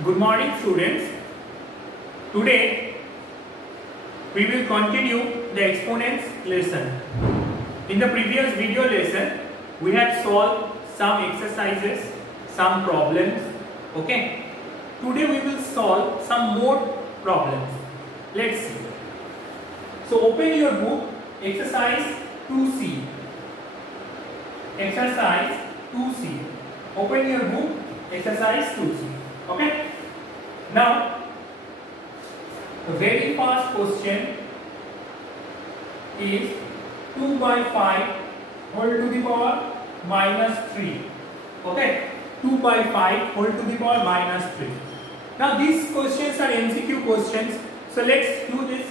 Good morning, students. Today we will continue the exponents lesson. In the previous video lesson, we had solved some exercises, some problems. Okay. Today we will solve some more problems. Let's see. So open your book, exercise 2C. Exercise 2C. Open your book, exercise 2C. Okay. Now, the very first question is 2 by 5 whole to the power minus 3. Okay. 2 by 5 whole to the power minus 3. Now, these questions are MCQ questions. So, let's do this.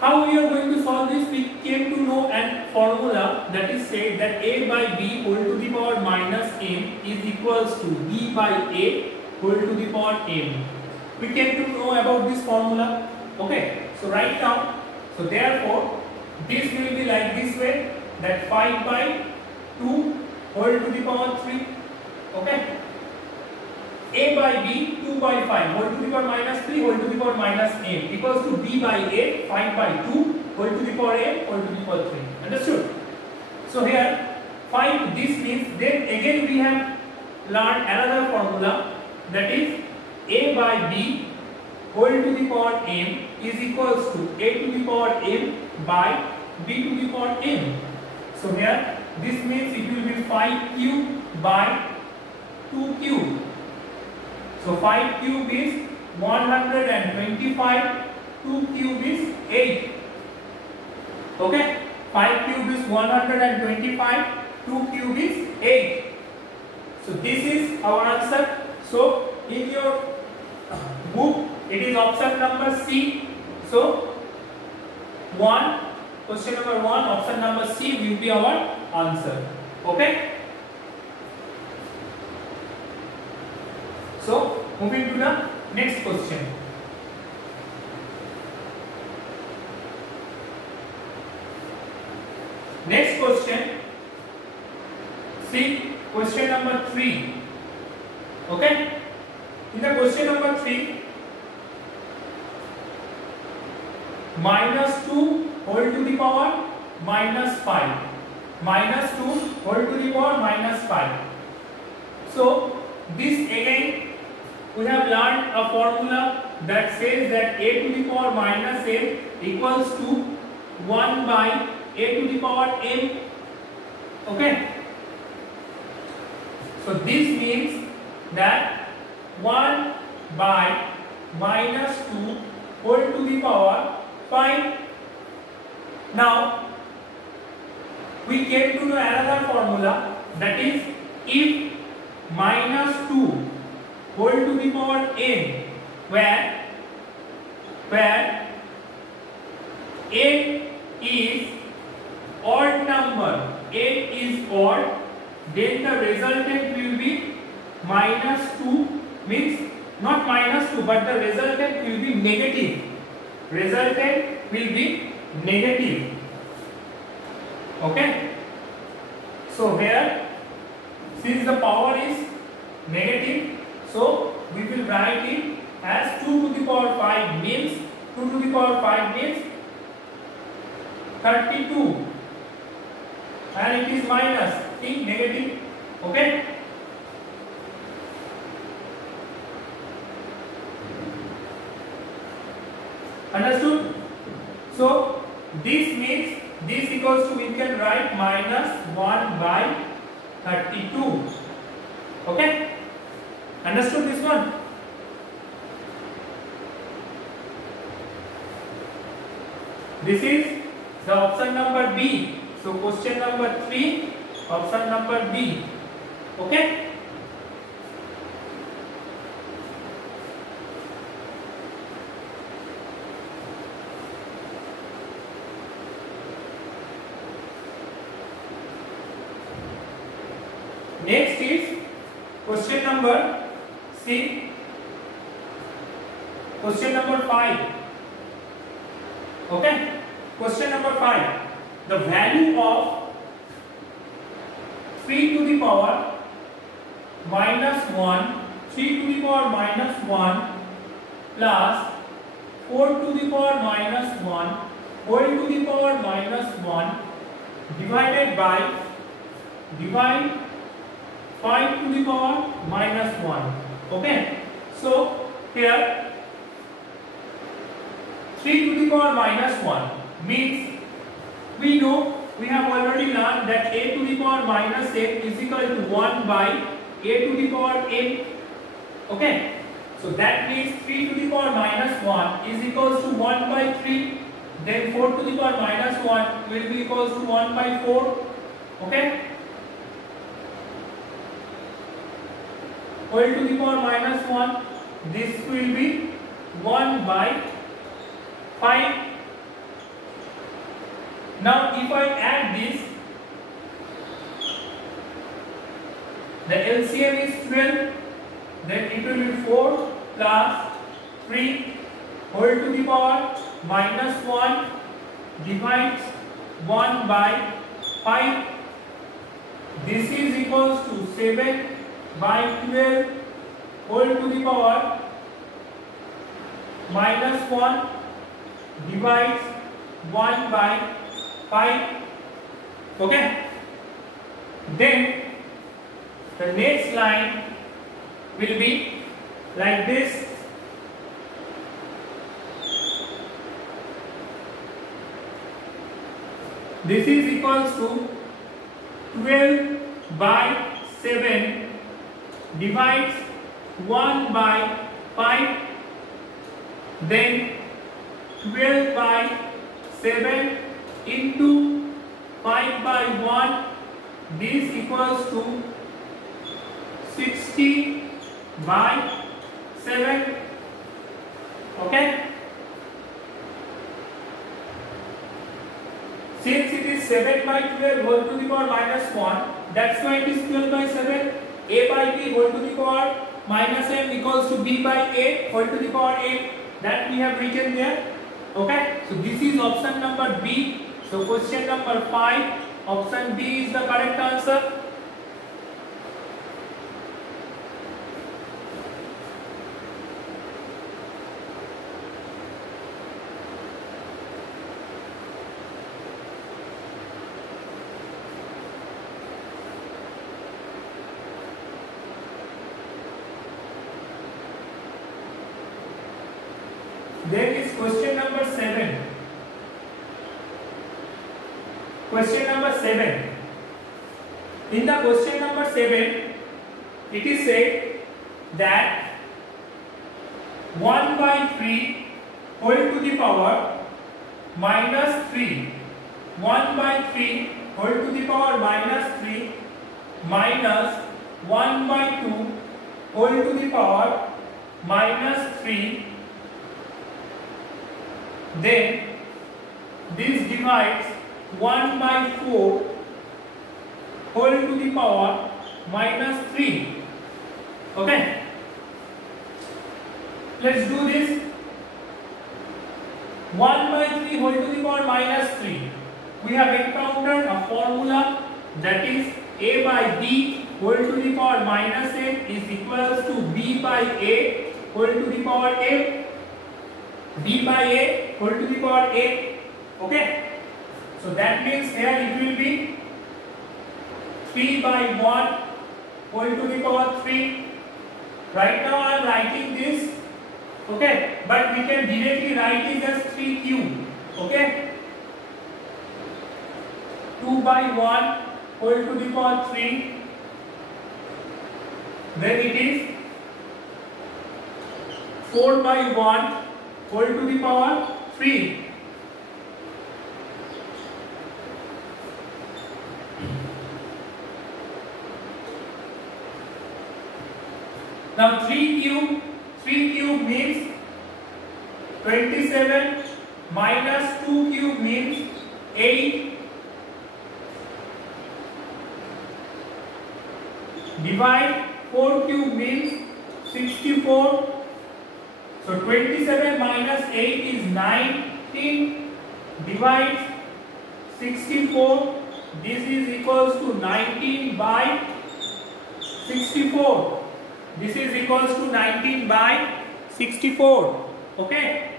How we are going to solve this? We came to know a formula that is said that a by b whole to the power minus m is equals to b by a whole to the power m. We came to know about this formula. Okay. So write down. So therefore, this will be like this way, that 5 by 2 whole to the power 3. Okay. A by b 2 by 5 whole to the power minus 3 whole to the power minus m equals to b by a 5 by 2 whole to the power m whole to the power 3. Understood? So here 5, this means then again we have learned another formula, that is a by b whole to the power m is equals to a to the power m by b to the power m. So here this means it will be 5 cube by 2 cube. So 5 cube is 125, 2 cube is 8. Okay, 5 cube is 125, 2 cube is 8. So this is our answer. So in your book it is option number C. So question number 1, option number C will be our answer. Okay. So moving to the next question. Next question. See question number 3. Okay. In the question number 3, minus 2 whole to the power minus 5. Minus 2 whole to the power minus 5. So this again we have learned a formula that says that a to the power minus m equals to 1 by a to the power m. Okay. So this means that 1 by minus 2 whole to the power 5. Now we came to know another formula, that is if minus 2 whole to the power n, where 8 is odd number, 8 is odd, then the resultant will be minus 2, means not minus 2 but the resultant will be negative. Resultant will be negative. Okay. So here since the power is negative, so we will write it as 2 to the power 5 means 2 to the power 5 means 32, and it is minus, think negative. Okay. Understood? So this means this equals to, we can write minus 1 by 32. Okay. Understood this one? This is the option number B. So question number 3, option number B. Okay. Next is question number C. Question number 5. Okay. Question number 5. The value of 3 to the power minus 1 3 to the power minus 1 plus 4 to the power minus 1 whole to the power minus 1 divided by divide 5 to the power minus 1. Okay, so here 3 to the power minus 1 means we know, we have already learned that a to the power minus n is equal to 1 by a to the power n. Okay, so that means 3 to the power minus 1 is equals to 1 by 3. Then 4 to the power minus 1 will be equals to 1 by 4. Okay, whole to the power minus 1, this will be 1 by 5. Now if I add this, the LCM is 12, then it will be 4 plus 3 whole to the power minus 1 divides 1 by 5. This is equals to 7 by 12 whole to the power minus 1 divides 1 by 5. Okay, then the next line will be like this. This is equals to 12 by 7 divides 1 by 5, then 12 by 7 into 5 by 1, this equals to 60 by 7. Okay, since it is 7 by 12 whole to the power minus 1, that's why it is 12 by 7. A by b whole to the power minus m equals to b by a whole to the power 8. That we have written there. Okay, so this is option number B. So question number 5, option B is the correct answer. Then is question number 7. Question number 7. In the question number 7, it is said that 1 by 3 whole to the power minus 3, 1 by 3 whole to the power minus 3 minus 1 by 2 whole to the power minus 3, then this divides 1 by 4 whole to the power minus 3. Okay, let's do this. 1 by 3 whole to the power minus 3. We have encountered a formula, that is a by b whole to the power minus n is equals to b by a whole to the power m. B by a whole to the power a. Okay, so that means here it will be 3 by 1 whole to the power 3. Right now I am writing this. Okay, but we can directly write it as 3 cube. Okay, 2 by 1 whole to the power 3. Then it is 4 by 1 whole to the power 3. Now 3 cube means 27 minus 2 cube means 8 divide 4 cube means 64. So 27 minus 8 is 19 divides 64. This is equals to 19 by 64. This is equals to 19 by 64. Okay.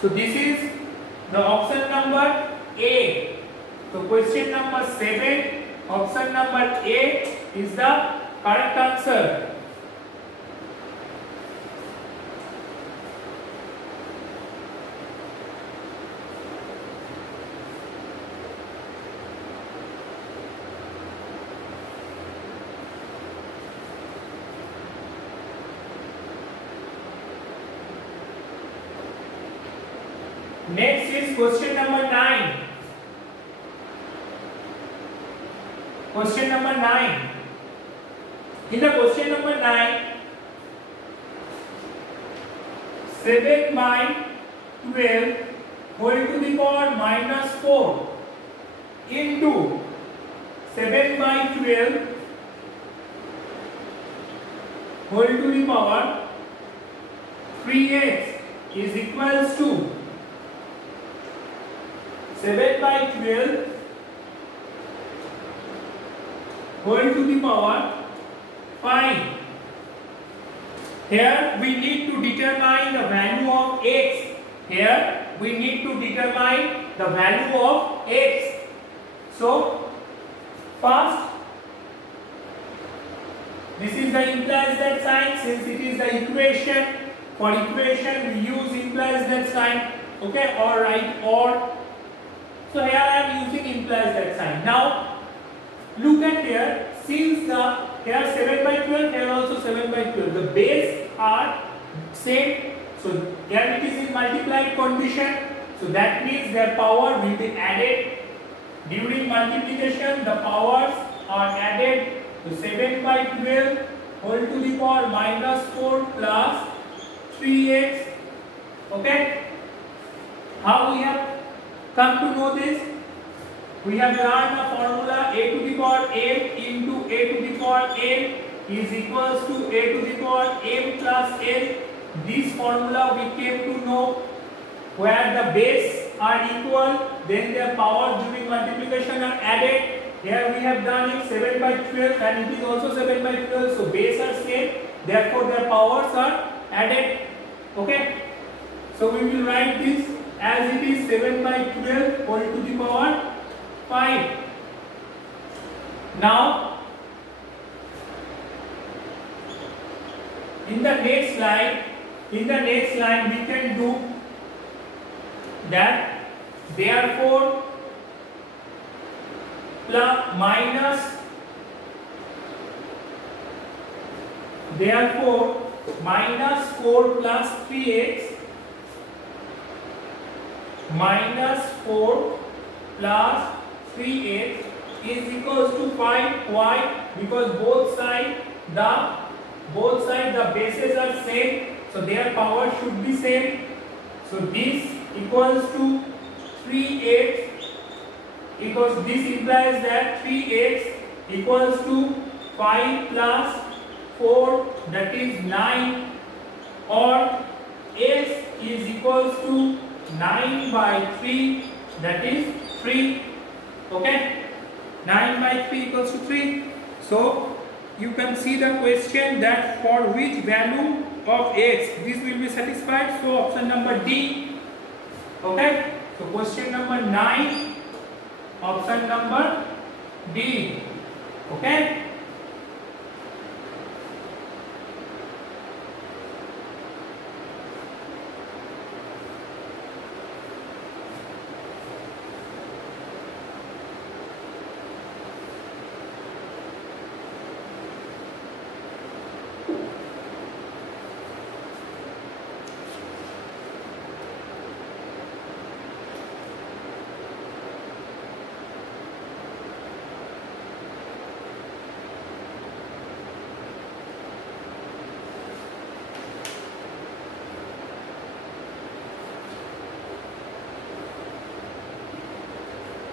So this is the option number A. So question number 7, option number A is the correct answer. Next is question number 9. Question number 9. In the question number 9, 7 by 12 whole to the power minus 4 into 7 by 12 whole to the power 3x is equals to 7 by 12 whole to the power 5. Here we need to determine the value of x. Here we need to determine the value of x. So first, this is the implies that sign. Since it is the equation, for equation we use implies that sign. Okay, or write or. So here I am using implies that sign. Now look at here. Since the here 7 by 12, here also 7 by 12. The base are same. So here it is in multiplied condition. So that means their power will be added. During multiplication, the powers are added. So 7 by 12 whole to the power minus 4 plus 3x. Okay. How we have come to know this? We have learned the formula a to the power m into a to the power n is equals to a to the power m plus n. This formula we came to know where the base are equal, then their power during multiplication are added. Here we have done it 7 by 12 and it is also 7 by 12. So base are same, therefore their powers are added. Okay. So we will write this as it is 7 by 12 whole to the power 5. Now, in the next line we can do that. Therefore, plus minus. Therefore, minus 4 plus 3x minus 4 plus 3x is equals to 5. Why? Because both sides the bases are same, so their power should be same. So this equals to 3x, because this implies that 3x equals to 5 plus 4, that is 9, or x is equals to 9 by 3, that is 3. Okay, 9 by 3 equals to 3. So you can see the question that for which value of x this will be satisfied. So option number D. Okay, so question number 9, option number D. Okay.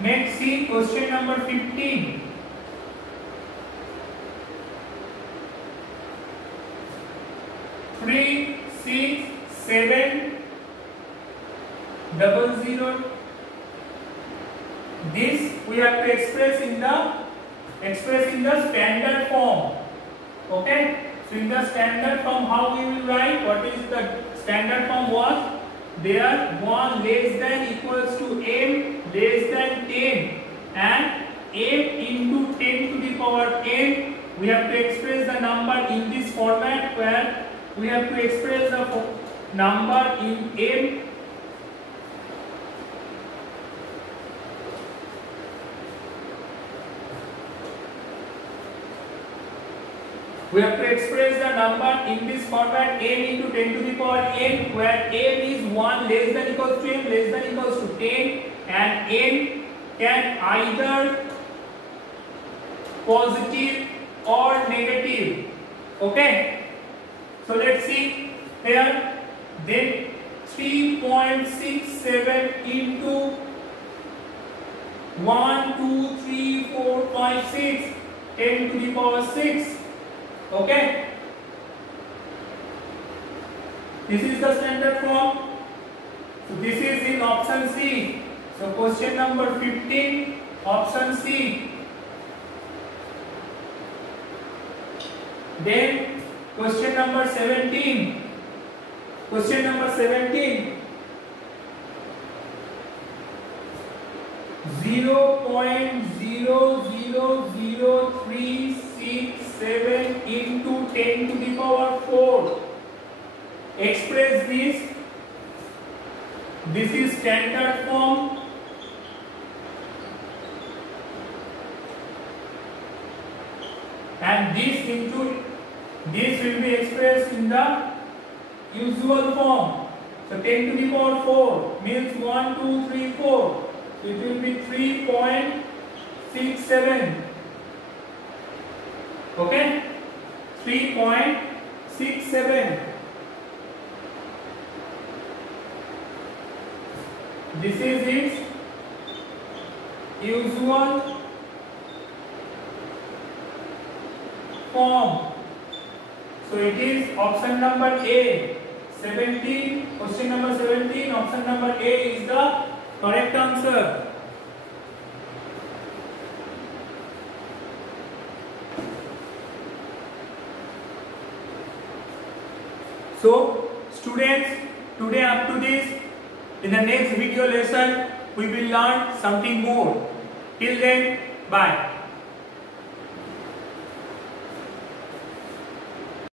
Next, see question number 15. Three, 6, 7, 00. This we have to express in the standard form. Okay. So in the standard form, how we will write? What is the standard form was? There 1 less than equals to m less than 10 and m into 10 to the power n. We have to express the number in this format where we have to express the number in m. We have to express the number in this format m into 10 to the power n, where m is 1 less than equals to m less than equals to 10 and n can either positive or negative. Okay. So let's see here. Then 3.67 into 1, 2, 3, 4, 5, 6, 10 to the power 6. Okay, this is the standard form. So this is in option C. So question number 15, option C. Then question number 17. Question number 17. 0.00036 into 10 to the power 4. Express this. This is standard form. And this will be expressed in the usual form. So 10 to the power 4 means 1, 2, 3, 4. So it will be 3.67. Okay, 3.67. This is its usual form. So it is option number A. 17. Question number 17. Option number A is the correct answer. So students, today up to this, in the next video lesson we will learn something more. Till then, bye.